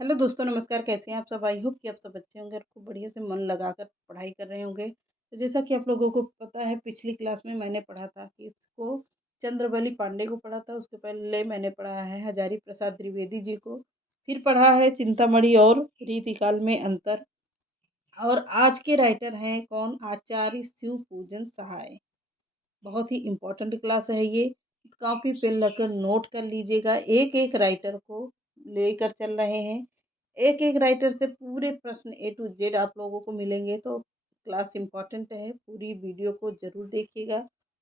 Hello दोस्तों, नमस्कार। कैसे हैं आप सब? आई होप कि आप सब अच्छे होंगे और खूब बढ़िया से मन लगाकर पढ़ाई कर रहे होंगे। तो जैसा कि आप लोगों को पता है, पिछली क्लास में मैंने पढ़ा था कि इसको चंद्रवली पांडे को पढ़ा था। उसके पहले मैंने पढ़ा है हजारी प्रसाद द्विवेदी जी को। फिर पढ़ा है चिंतामणि और रीतिकाल में अंतर। और आज के राइटर हैं कौन? आचार्य शिव पूजन सहाय। बहुत ही इम्पोर्टेंट क्लास है ये। कॉपी पेन लेकर नोट कर लीजिएगा। एक एक राइटर को लेकर चल रहे हैं। एक एक राइटर से पूरे प्रश्न ए टू जेड आप लोगों को मिलेंगे। तो क्लास इम्पोर्टेंट है। पूरी वीडियो को ज़रूर देखिएगा।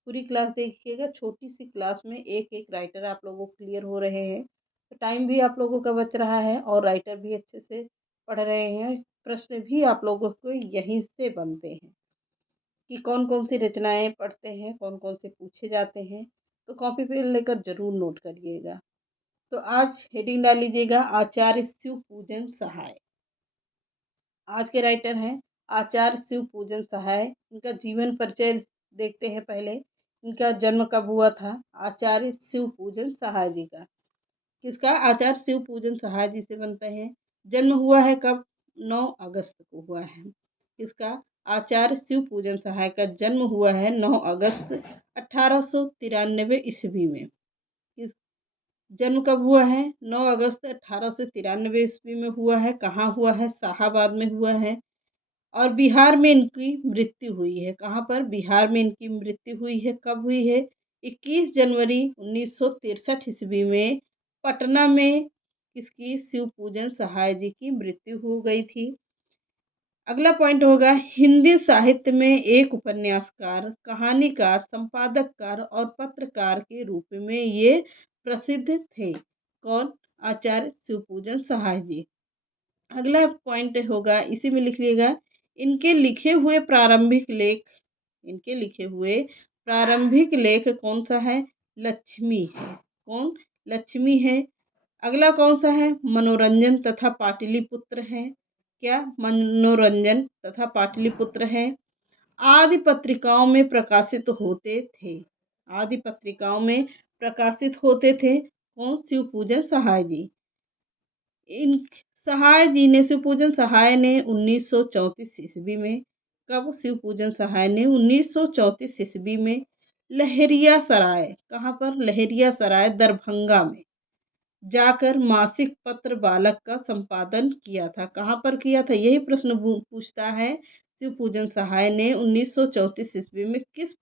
पूरी क्लास देखिएगा। छोटी सी क्लास में एक एक राइटर आप लोगों को क्लियर हो रहे हैं। तो टाइम भी आप लोगों का बच रहा है और राइटर भी अच्छे से पढ़ रहे हैं। प्रश्न भी आप लोगों को यहीं से बनते हैं कि कौन-कौन सी रचनाएँ पढ़ते हैं, कौन-कौन से पूछे जाते हैं। तो कॉपी पेन लेकर ज़रूर नोट करिएगा। तो आज हेडिंग डाल लीजिएगा, आचार्य शिव पूजन सहाय। आज के राइटर हैं आचार्य शिव पूजन सहाय। इनका जीवन परिचय देखते हैं पहले। इनका जन्म कब हुआ था? आचार्य शिव पूजन सहाय जी का। किसका? आचार्य शिव पूजन सहाय जी से बनते हैं। जन्म हुआ है कब? 9 अगस्त को हुआ है। किसका? आचार्य शिव पूजन सहाय का जन्म हुआ है 9 अगस्त 1893 ईस्वी में। किस जन्म कब हुआ है? 9 अगस्त 1893 ईस्वी में हुआ है। कहाँ हुआ है? शाहाबाद में हुआ है। और बिहार में इनकी मृत्यु हुई है। कहाँ पर? बिहार में इनकी मृत्यु हुई है। कब हुई है? 21 जनवरी 1963 ईस्वी में पटना में किसकी? शिव पूजन सहाय जी की मृत्यु हो गई थी। अगला पॉइंट होगा, हिंदी साहित्य में एक उपन्यासकार, कहानीकार, संपादककार और पत्रकार के रूप में ये प्रसिद्ध थे। कौन? आचार्य शिवपूजन सहाय जी। अगला पॉइंट होगा, इसी में लिख लीजिएगा, इनके लिखे हुए प्रारंभिक लेख। इनके लिखे हुए प्रारंभिक लेख कौन सा है? लक्ष्मी है। कौन? लक्ष्मी है। अगला कौन सा है? मनोरंजन तथा पाटलिपुत्र है। क्या? मनोरंजन तथा पाटलिपुत्र है। आदि पत्रिकाओं में प्रकाशित होते थे। आदि पत्रिकाओं में प्रकाशित होते थे। कौन? शिव पूजन सहाय जी। इन सहाय जी ने, शिव पूजन सहाय ने 1934 ईस्वी में, कब? शिव पूजन सहाय ने 1934 ईस्वी में लहेरिया सराय, कहाँ पर? लहेरिया सराय दरभंगा में जाकर मासिक पत्र बालक का संपादन किया था। कहाँ पर किया था? यही प्रश्न पूछता है। शिव पूजन सहाय ने 1934 ईस्वी में किस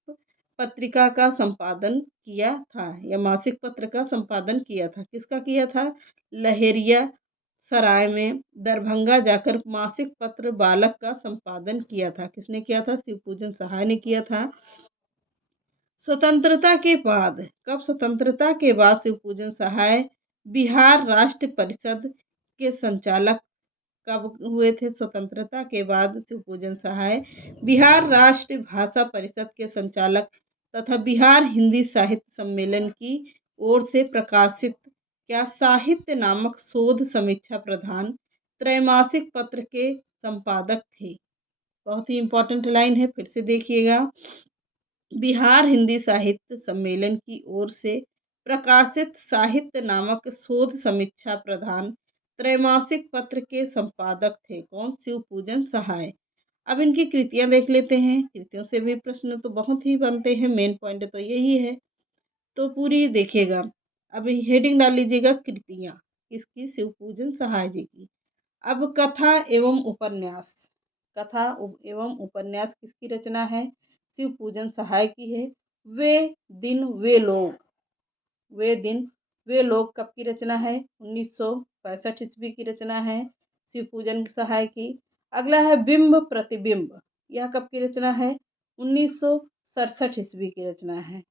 पत्रिका का संपादन किया था या मासिक पत्र का संपादन किया था? किसका किया था? लहेरिया सराय में दरभंगा जाकर मासिक पत्र बालक का संपादन किया था। किसने किया था? शिव पूजन सहाय ने किया था। स्वतंत्रता के बाद, कब? स्वतंत्रता के बाद शिव पूजन सहाय बिहार राष्ट्र परिषद के संचालक कब हुए थे? स्वतंत्रता के बाद शिव पूजन सहाय बिहार राष्ट्र भाषा परिषद के संचालक तथा बिहार हिंदी साहित्य सम्मेलन की ओर से प्रकाशित क्या? साहित्य नामक शोध समीक्षा प्रधान त्रैमासिक पत्र के संपादक थे। बहुत ही इंपॉर्टेंट लाइन है, फिर से देखिएगा। बिहार हिंदी साहित्य सम्मेलन की ओर से प्रकाशित साहित्य नामक शोध समीक्षा प्रधान त्रैमासिक पत्र के संपादक थे। कौन? शिव पूजन सहाय। अब इनकी कृतियां देख लेते हैं। कृतियों से भी प्रश्न तो बहुत ही बनते हैं, मेन पॉइंट तो यही है। तो पूरी देखिएगा। अब हेडिंग डाल लीजिएगा, कृतियां किसकी? शिव पूजन सहाय जी की। अब कथा एवं उपन्यास। कथा एवं उपन्यास किसकी रचना है? शिव पूजन सहाय की है। वे दिन वे लोग। वे दिन वे लोग कब की रचना है? 1965 ईस्वी की रचना है शिव पूजन सहाय की। अगला है बिंब प्रतिबिंब। यह कब की रचना है? 1967 ईस्वी की रचना है।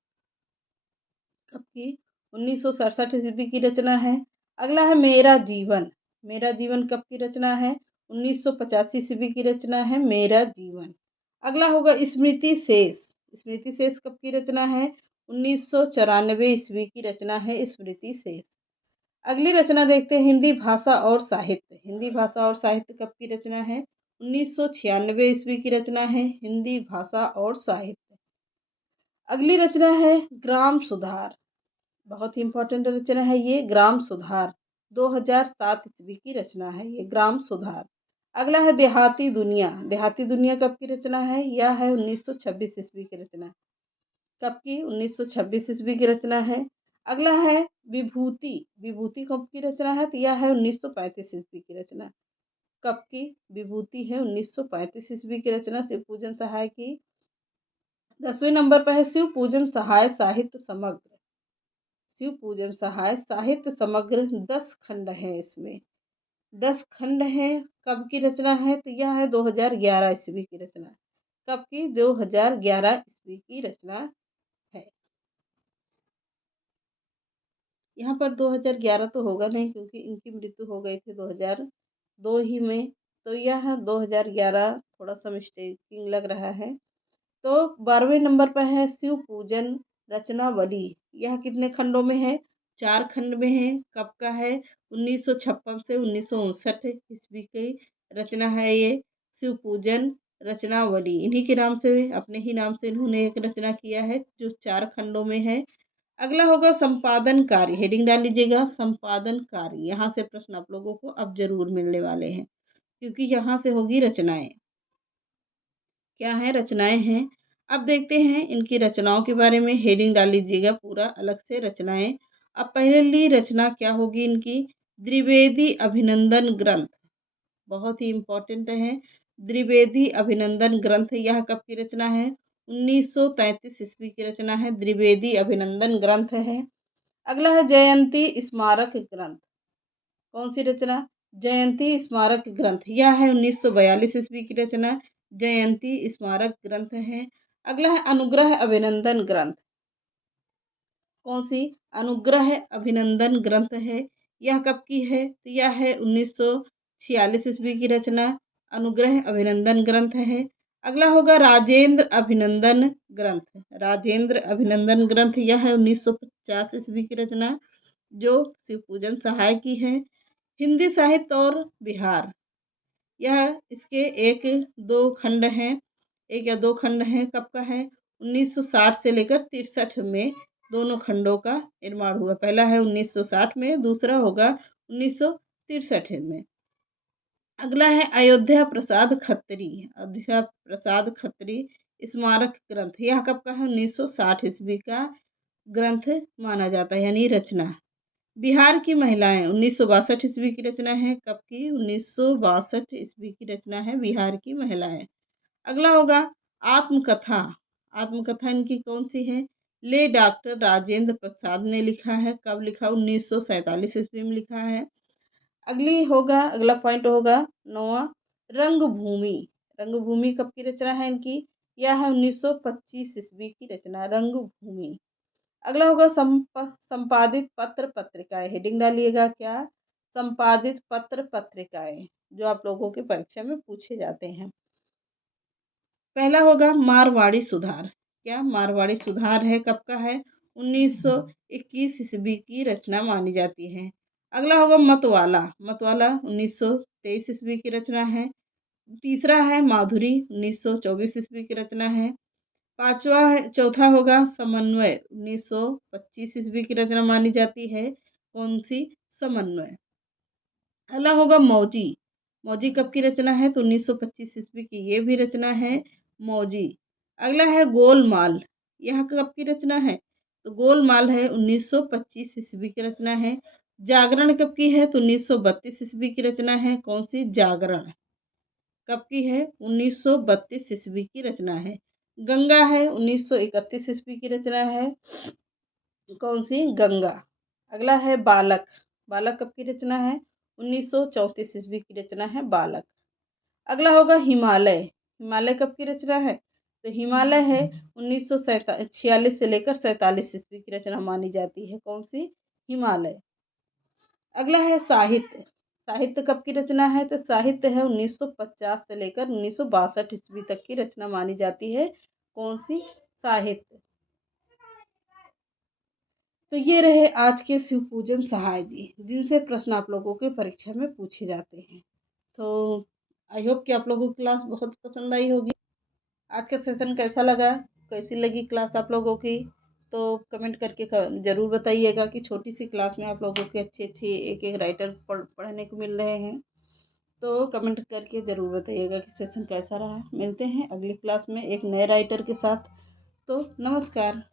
कब की? 1967 ईस्वी की रचना है। अगला है मेरा जीवन। मेरा जीवन कब की रचना है? 1985 ईस्वी की रचना है मेरा जीवन। अगला होगा स्मृति शेष। स्मृति शेष कब की रचना है? 1994 ईस्वी की रचना है स्मृति शेष। अगली रचना देखते हैं, हिंदी भाषा और साहित्य। हिंदी भाषा और साहित्य कब की रचना है? 1996 ईस्वी की रचना है हिंदी भाषा और साहित्य। अगली रचना है ग्राम सुधार। बहुत ही इंपॉर्टेंट रचना है ये, ग्राम सुधार। 2007 ईस्वी की रचना है ये ग्राम सुधार। अगला है देहाती दुनिया। देहाती दुनिया कब की रचना है? यह है 1926 ईस्वी की रचना। कब की? 1926 ईस्वी की रचना है। अगला है विभूति। विभूति कब की रचना है? तो यह है 1935 ईस्वी की रचना। कब की? विभूति है 1935 ईस्वी की रचना शिव पूजन सहाय की। 10वें नंबर पर है शिव पूजन सहाय साहित्य समग्र। शिव पूजन सहाय साहित्य समग्र 10 खंड है इसमें। 10 खंड है। कब की रचना है? तो यह है 2011 ईस्वी की रचना। कब की? 2011 ईस्वी की रचना है। यहाँ पर 2011 तो होगा नहीं क्योंकि इनकी मृत्यु हो गई थी 2002 ही में। तो यह 2011 थोड़ा सा मिस्टेकिंग लग रहा है। तो 12वें नंबर पर है शिव पूजन रचनावली। यह कितने खंडों में है? 4 खंड में है। कब का है? 1956 से 1959 ईस्वी की रचना है ये शिव पूजन रचनावली। इन्हीं के नाम से, अपने ही नाम से इन्होंने एक रचना किया है जो 4 खंडों में है। अगला होगा संपादन कार्य। हेडिंग डाल लीजिएगा संपादन कार्य। यहाँ से प्रश्न आप लोगों को अब जरूर मिलने वाले हैं क्योंकि यहाँ से होगी रचनाएं। क्या है? रचनाएं हैं। अब देखते हैं इनकी रचनाओं के बारे में। हेडिंग डाल लीजिएगा पूरा अलग से रचनाएं। अब पहली रचना क्या होगी इनकी? द्विवेदी अभिनंदन ग्रंथ। बहुत ही इम्पोर्टेंट है। द्विवेदी अभिनंदन ग्रंथ यह कब की रचना है? 1933 ईस्वी की रचना है। द्विवेदी अभिनंदन ग्रंथ है। अगला है जयंती स्मारक ग्रंथ। कौन सी रचना? जयंती स्मारक ग्रंथ। यह है 1942 ईस्वी की रचना। जयंती स्मारक ग्रंथ है। अगला है अनुग्रह अभिनंदन ग्रंथ। कौन सी? अनुग्रह अभिनंदन ग्रंथ है। यह कब की है? तो यह है 1946 ईस्वी की रचना। अनुग्रह अभिनंदन ग्रंथ है। अगला होगा राजेंद्र अभिनंदन ग्रंथ। राजेंद्र अभिनंदन ग्रंथ यह है 1950 ईस्वी की रचना जो शिव पूजन सहाय की है। हिंदी साहित्य और बिहार। यह इसके एक दो खंड हैं। एक या दो खंड हैं। कब का है? 1960 से लेकर 63 में दोनों खंडों का निर्माण हुआ। पहला है 1960 में, दूसरा होगा 1963 में। अगला है अयोध्या प्रसाद खत्री। अयोध्या प्रसाद खत्री स्मारक ग्रंथ। यह कब का है? 1960 ईस्वी का ग्रंथ माना जाता है यानी रचना। बिहार की महिलाएं 1962 ईस्वी की रचना है। कब की? 1962 ईस्वी की रचना है बिहार की महिलाएं। अगला होगा आत्मकथा। आत्मकथा इनकी कौन सी है? ले डॉक्टर राजेंद्र प्रसाद ने लिखा है। कब लिखा? 1947 ईस्वी में लिखा है। अगला पॉइंट होगा 9वां रंगभूमि। रंगभूमि कब की रचना है इनकी? यह है 1925 ईस्वी की रचना रंगभूमि। अगला होगा संपादित पत्र पत्रिकाएं। हेडिंग डालिएगा क्या? संपादित पत्र पत्रिकाएं जो आप लोगों की परीक्षा में पूछे जाते हैं। पहला होगा मारवाड़ी सुधार। क्या? मारवाड़ी सुधार है। कब का है? 1921 ईस्वी की रचना मानी जाती है। अगला होगा मतवाला। मतवाला 1923 ईस्वी की रचना है। तीसरा है माधुरी 1924 ईस्वी की रचना है। चौथा होगा समन्वय 1925 ईस्वी की रचना मानी जाती है। कौन सी? समन्वय। अगला होगा मौजी। मौजी कब की रचना है? तो 1925 ईस्वी की ये भी रचना है मौजी। अगला है गोलमाल। यह कब की रचना है? तो गोलमाल है 1925 ईस्वी की रचना है। जागरण कब की है? तो 1932 ईस्वी की रचना है। कौन सी? जागरण। कब की है? 1932 ईस्वी की रचना है। गंगा है 1931 ईस्वी की रचना है। कौन सी? गंगा। अगला है बालक। बालक कब की रचना है? 1934 ईस्वी की रचना है बालक। अगला होगा हिमालय। हिमालय कब की रचना है? तो हिमालय है 1946 से लेकर 47 ईस्वी की रचना मानी जाती है। कौन सी? हिमालय। अगला है साहित्य। साहित्य कब की रचना है? तो साहित्य है 1950 से लेकर 1962 ईस्वी तक की रचना मानी जाती है। कौन सी? साहित्य। तो ये रहे आज के शिव पूजन सहाय जी जिनसे प्रश्न आप लोगों के परीक्षा में पूछे जाते हैं। तो आई होप कि आप लोगों को क्लास बहुत पसंद आई होगी। आज का सेशन कैसा लगा? कैसी लगी क्लास आप लोगों की? तो कमेंट करके ज़रूर बताइएगा कि छोटी सी क्लास में आप लोगों के अच्छे अच्छे एक एक राइटर पढ़ने को मिल रहे हैं। तो कमेंट करके ज़रूर बताइएगा कि सेशन कैसा रहा। मिलते हैं अगली क्लास में एक नए राइटर के साथ। तो नमस्कार।